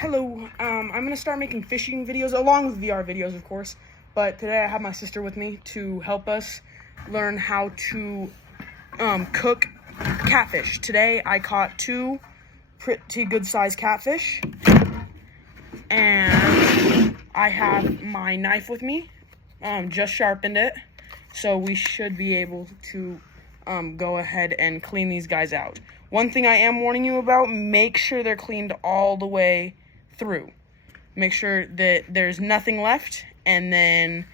Hello, I'm going to start making fishing videos, along with VR videos, of course, but today I have my sister with me to help us learn how to cook catfish. Today I caught two pretty good-sized catfish, and I have my knife with me, just sharpened it, so we should be able to go ahead and clean these guys out. One thing I am warning you about, make sure they're cleaned all the way through. Make sure that there's nothing left, and then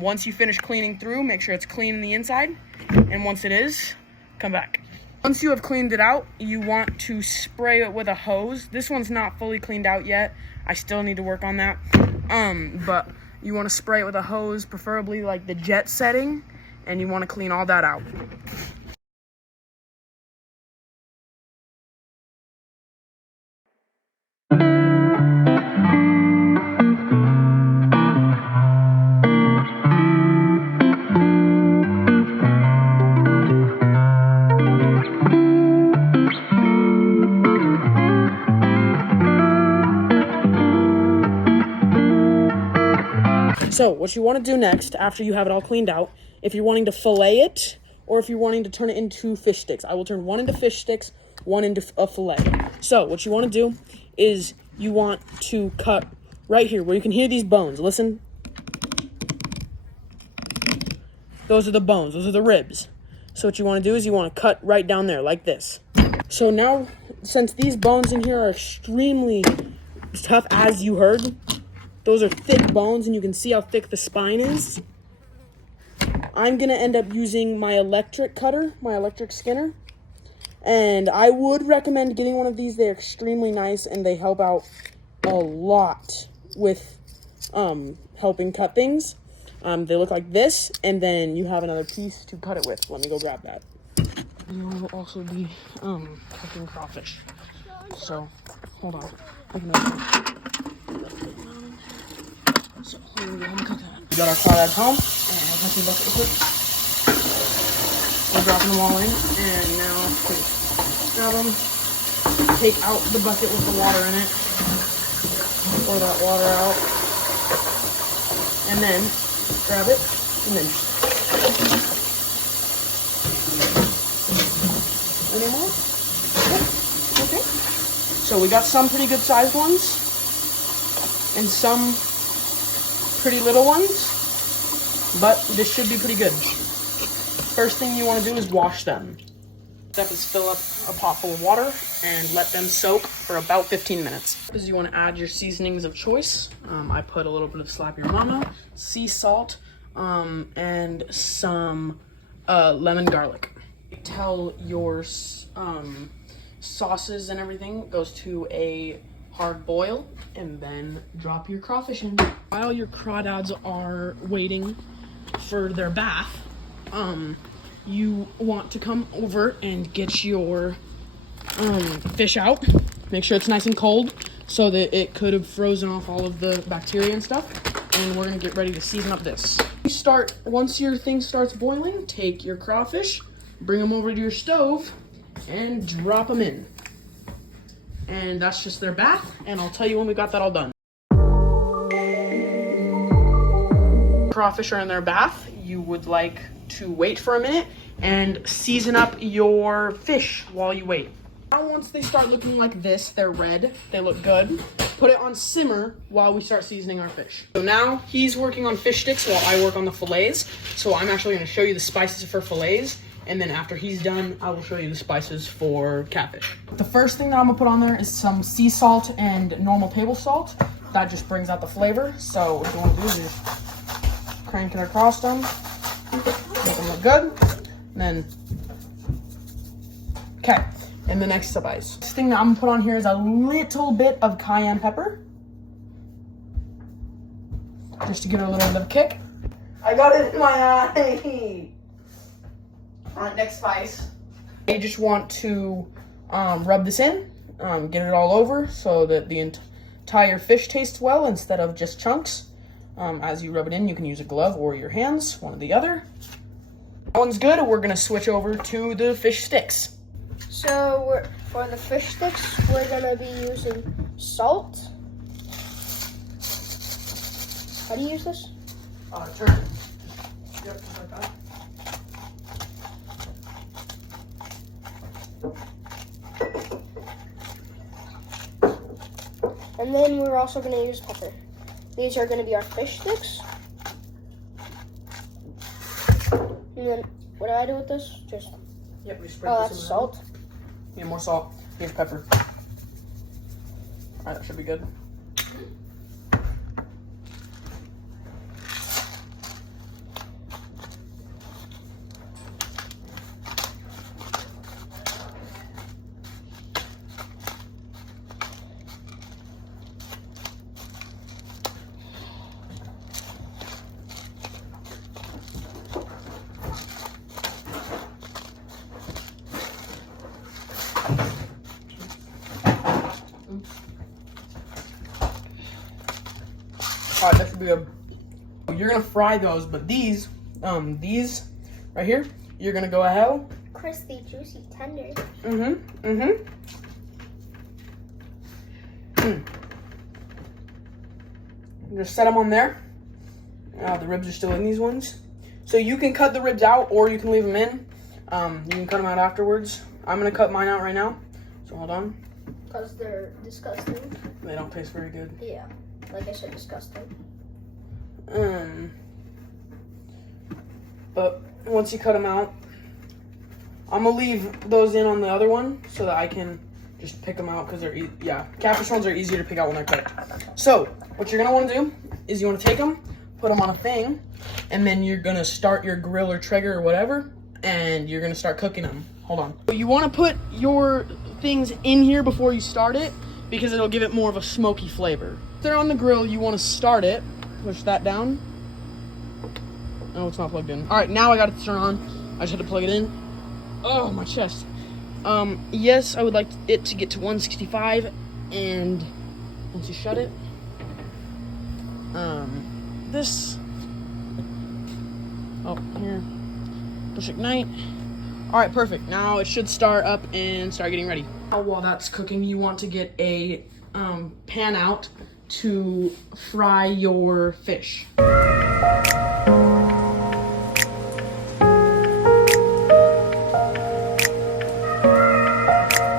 once you finish cleaning through, make sure it's clean in the inside, and once it is, come back. Once you have cleaned it out, you want to spray it with a hose. This one's not fully cleaned out yet. I still need to work on that. But you want to spray it with a hose, preferably like the jet setting, and you want to clean all that out. So what you want to do next, after you have it all cleaned out, if you're wanting to fillet it, or if you're wanting to turn it into fish sticks, I will turn one into fish sticks, one into a fillet. So what you want to do is you want to cut right here where you can hear these bones. Listen. Those are the bones. Those are the ribs. So what you want to do is you want to cut right down there like this. So now, since these bones in here are extremely tough, as you heard, those are thick bones, and you can see how thick the spine is. I'm going to end up using my electric cutter, my electric skinner. And I would recommend getting one of these. They're extremely nice, and they help out a lot with helping cut things. They look like this, and then you have another piece to cut it with. Let me go grab that. You will also be cooking crawfish. So, hold on. So, we're going to cook that. We got our crawdads home, and I'll put the bucket real quick. We're dropping them all in, and now grab them, take out the bucket with the water in it, pour that water out, and then grab it, and then any more? Okay. So we got some pretty good sized ones, and some pretty little ones, but this should be pretty good. First thing you want to do is wash them. Step is fill up a pot full of water and let them soak for about 15 minutes. Is you want to add your seasonings of choice. I put a little bit of Slap Your Mama, sea salt, and some lemon garlic. Till your sauces and everything goes to a hard boil, and then drop your crawfish in. While your crawdads are waiting for their bath, you want to come over and get your fish out. Make sure it's nice and cold so that it could have frozen off all of the bacteria and stuff. And we're gonna get ready to season up this. Once your thing starts boiling, take your crawfish, bring them over to your stove, and drop them in. And that's just their bath, and I'll tell you when we got that all done. Crawfish are in their bath. You would like to wait for a minute and season up your fish while you wait. Now once they start looking like this, they're red, they look good, put it on simmer while we start seasoning our fish. So now he's working on fish sticks while I work on the fillets. So I'm actually gonna show you the spices for fillets, and then after he's done, I will show you the spices for catfish. The first thing that I'm gonna put on there is some sea salt and normal table salt. That just brings out the flavor. So what you wanna do is just crank it across them, make them look good, and then, okay. And the next spice. Next thing that I'm gonna put on here is a little bit of cayenne pepper. Just to give it a little bit of a kick. I got it in my eye. All right, next spice. You just want to rub this in, get it all over so that the entire fish tastes well instead of just chunks. As you rub it in, you can use a glove or your hands, one or the other. That one's good. We're gonna switch over to the fish sticks. So for the fish sticks, we're gonna be using salt. How do you use this? Turn it. Yep, just like that. And then we're also gonna use pepper. These are gonna be our fish sticks. And then what do I do with this? Just Yep, we sprinkle that's salt. Yeah, more salt. Here's pepper. Alright, that should be good. Alright, that should be good. You're gonna fry those, but these right here, you're gonna go ahead. Crispy, juicy, tender. Just set them on there. The ribs are still in these ones. So you can cut the ribs out or you can leave them in. You can cut them out afterwards. I'm gonna cut mine out right now. So hold on. Because they're disgusting. They don't taste very good. Yeah, like I said, disgusting. But once you cut them out, I'm gonna leave those in on the other one so that I can just pick them out because they're catfish ones are easier to pick out when they're cooked. So what you're gonna want to do is you want to take them, put them on a thing, and then you're gonna start your grill or Traeger or whatever, and you're gonna start cooking them. Hold on. You want to put your things in here before you start it because it'll give it more of a smoky flavor. If they're on the grill, you want to start it. Push that down. Oh, it's not plugged in. All right, now I got it to turn on. I just had to plug it in. Oh, my chest. Yes, I would like it to get to 165, and once you shut it, here, push ignite. All right, perfect. Now it should start up and start getting ready. Now, while that's cooking, you want to get a pan out to fry your fish.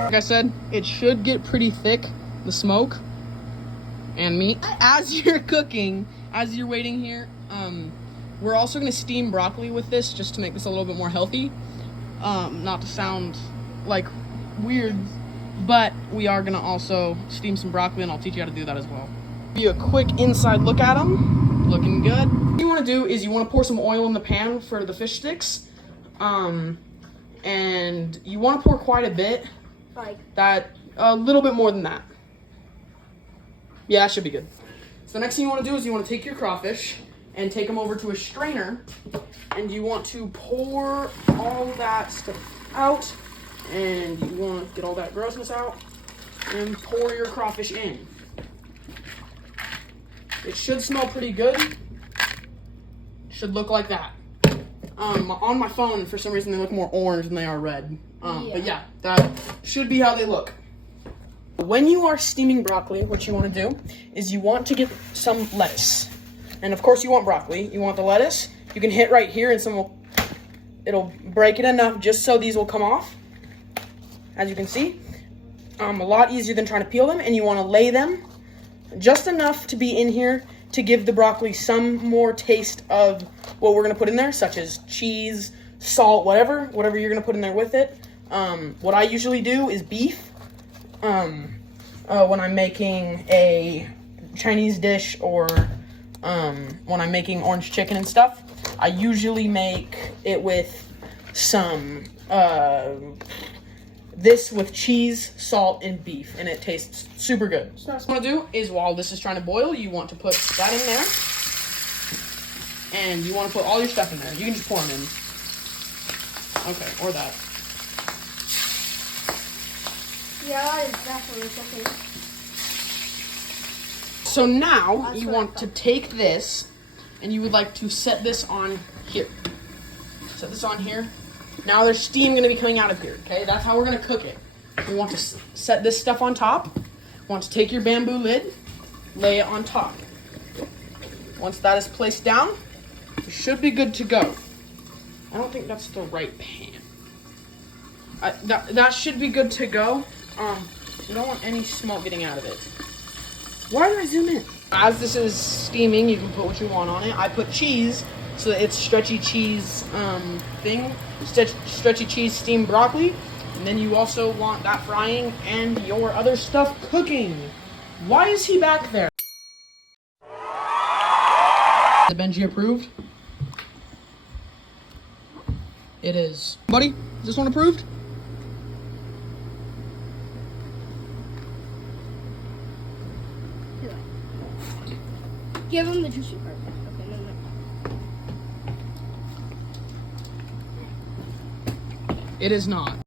Like I said, it should get pretty thick, the smoke and meat. As you're cooking, as you're waiting here, we're also gonna steam broccoli with this just to make this a little bit more healthy. Not to sound like weird, but we are gonna also steam some broccoli and I'll teach you how to do that as well. Give you a quick inside look at them, looking good. What you wanna do is you wanna pour some oil in the pan for the fish sticks. And you wanna pour quite a bit. Like that, a little bit more than that. Yeah, that should be good. So the next thing you want to do is you want to take your crawfish and take them over to a strainer, and you want to pour all that stuff out, and you want to get all that grossness out, and pour your crawfish in. It should smell pretty good. It should look like that. On my phone, for some reason, they look more orange than they are red. But yeah, that should be how they look. When you are steaming broccoli, what you want to do is you want to get some lettuce. And of course you want broccoli. You want the lettuce. You can hit right here and it'll break it enough just so these will come off. As you can see, a lot easier than trying to peel them. And you want to lay them just enough to be in here to give the broccoli some more taste of what we're going to put in there, such as cheese, salt, whatever you're going to put in there with it. What I usually do is beef. When I'm making a Chinese dish or when I'm making orange chicken and stuff, I usually make it with some this with cheese, salt, and beef, and it tastes super good. So what you want to do is while this is trying to boil, you want to put that in there, and you want to put all your stuff in there. You can just pour them in. Okay, or that. Yeah, that is definitely cooking. So now you want to take this and you would like to set this on here. Set this on here Now there's steam gonna be coming out of here, okay? That's how we're gonna cook it. We want to set this stuff on top. Want to take your bamboo lid, lay it on top. Once that is placed down, you should be good to go. I don't think that's the right pan. That should be good to go. You don't want any smoke getting out of it. Why did I zoom in? As this is steaming, you can put what you want on it. I put cheese, so that it's stretchy cheese stretchy cheese steamed broccoli. And then you also want that frying and your other stuff cooking. Why is he back there? Is it Benji approved? It is. Buddy, is this one approved? Give him the juicy part. Okay, no. It is not.